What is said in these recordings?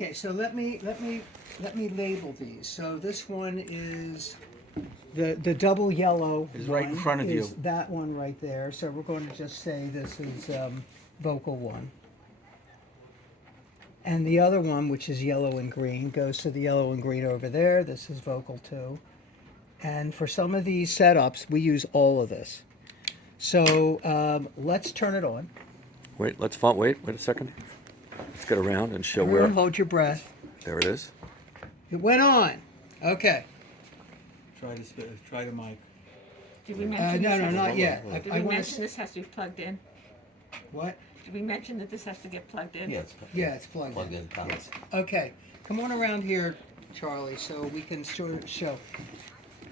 Okay, so let me label these. So this one is the double yellow. It's right in one front of is you. that one right there. So we're going to just say this is vocal one. And the other one, which is yellow and green, goes to the yellow and green over there. This is vocal 2. And for some of these setups, we use all of this. So let's turn it on. Wait, wait a second. Let's get around and show Everyone where. hold your breath. There it is. It went on. Okay. Try the mic. Did we mention No, this no, has not to, yet. Did I we wanna mention this has to be plugged in? What? Did we mention that this has to get plugged in? Yeah, it's plugged in. Yes. Okay. Come on around here, Charlie, so we can sort of show.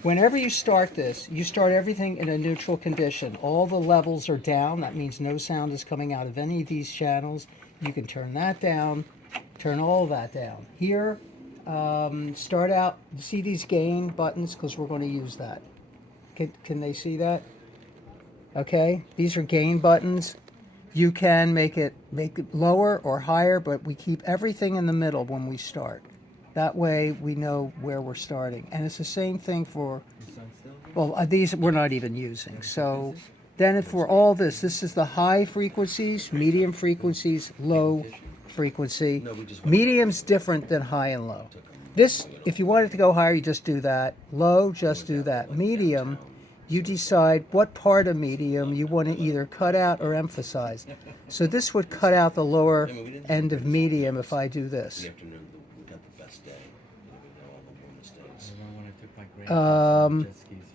Whenever you start this, you start everything in a neutral condition. All the levels are down. That means no sound is coming out of any of these channels. You can turn that down, turn all of that down. Here, start out, see these gain buttons? Because we're going to use that. Can they see that? Okay, these are gain buttons. You can make it lower or higher, but we keep everything in the middle when we start. That way we know where we're starting. And it's the same thing for, well, these we're not even using. So then for all this is the high frequencies, medium frequencies, low frequency. Medium's different than high and low. This, if you wanted to go higher, you just do that. Low, just do that. Medium, you decide what part of medium you want to either cut out or emphasize. So this would cut out the lower end of medium if I do this.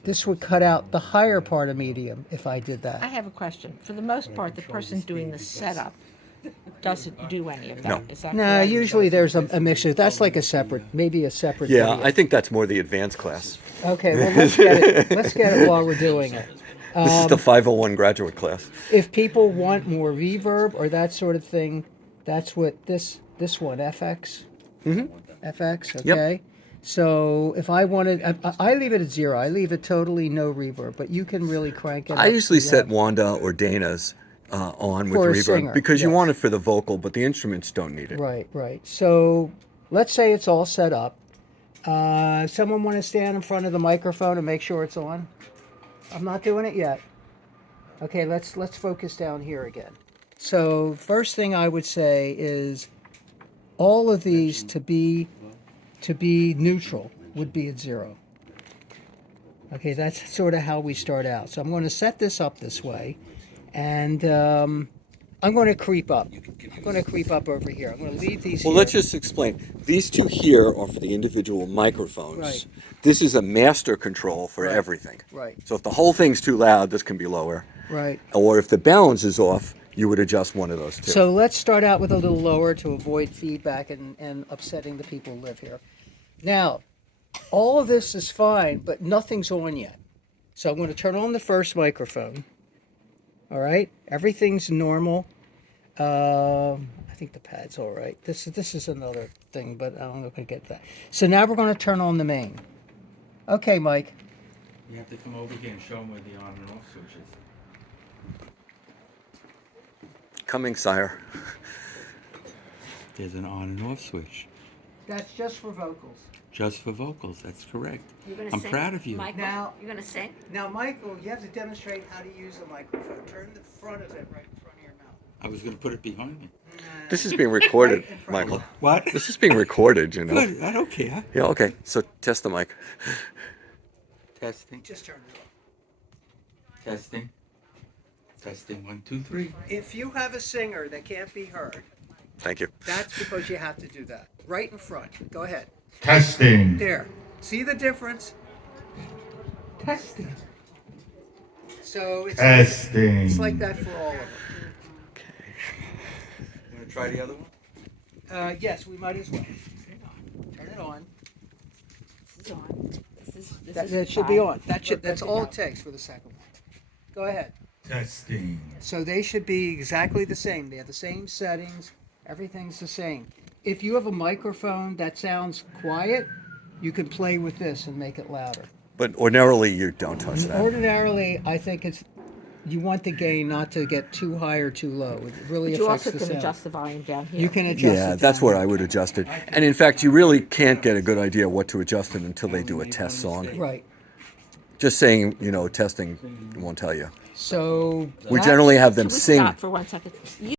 This would cut out the higher part of medium if I did I that. have a question. For the most part, the person doing the setup doesn't do any of that. No. Is that No, correct? usually there's a mixture. That's like a separate, maybe a separate Yeah, video. I think that's more the advanced class. Okay, well, let's get it. Let's get it while we're doing it. This is the 501 graduate class. If people want more reverb or that sort of thing, that's what this one, FX. FX, okay? So if I wanted, I leave it at 0. I leave it totally no reverb, but you can really crank it I up usually to set that. Wanda or Dana's on with For a reverb singer, because you yes. want it for the vocal, but the instruments don't need it. Right, right. So let's say it's all set up. Someone want to stand in front of the microphone and make sure it's on? I'm not doing it yet. Okay, let's focus down here again. So first thing I would say is all of these to be neutral would be at 0. Okay, that's sort of how we start out. So I'm going to set this up this way, and I'm going to creep up. I'm going to creep up over here. I'm going to leave these Well, here. let's just explain. These two here are for the individual microphones. Right. This is a master control for Right. everything. Right. So if the whole thing's too loud, this can be lower. Right. Or if the balance is off, you would adjust one of those two. So let's start out with a little lower to avoid feedback and upsetting the people who live here. Now, all of this is fine, but nothing's on yet. So I'm going to turn on the first microphone. All right, everything's normal. I think the pad's all right. This is another thing, but I'm not going to get that. So now we're going to turn on the main. Okay, Mike. You have to come over here and show them where the on and off switch is. Coming, sire. There's an on and off switch. That's just for vocals. Just for vocals, that's correct. You're gonna I'm sing, proud of you. Michael, Now- you're going to sing? Now, Michael, you have to demonstrate how to use the microphone. Turn the front of it right in front of your mouth. I was going to put it behind me. This is being recorded, Right in front of Michael. What? This is being recorded, you know. Good, I don't care. Yeah, okay. So test the mic. Testing, Just turn it off. testing. Testing, 1, 2, 3. If you have a singer that can't be heard, Thank you. that's because you have to do that. Right in front. Go ahead. Testing. There. See the difference? Testing. So Testing. it's like that for all of them. You want to try the other one? Yes, we might as well. Turn it on. This is on. This That, is that should be fine. on. That's We're that's good to all go. it takes for the second one. Go ahead. Testing. So they should be exactly the same. They have the same settings. Everything's the same. If you have a microphone that sounds quiet, you can play with this and make it louder. But ordinarily, you don't touch that. Ordinarily, I think it's you want the gain not to get too high or too low. It really But you affects also the can sound. adjust the volume down here. You can adjust Yeah, it that's down where here. I would adjust it. And in fact, you really can't get a good idea what to adjust it until they do a test song. Right. Just saying, testing won't tell you. So We that's- generally have them Can we sing. stop for 1 second?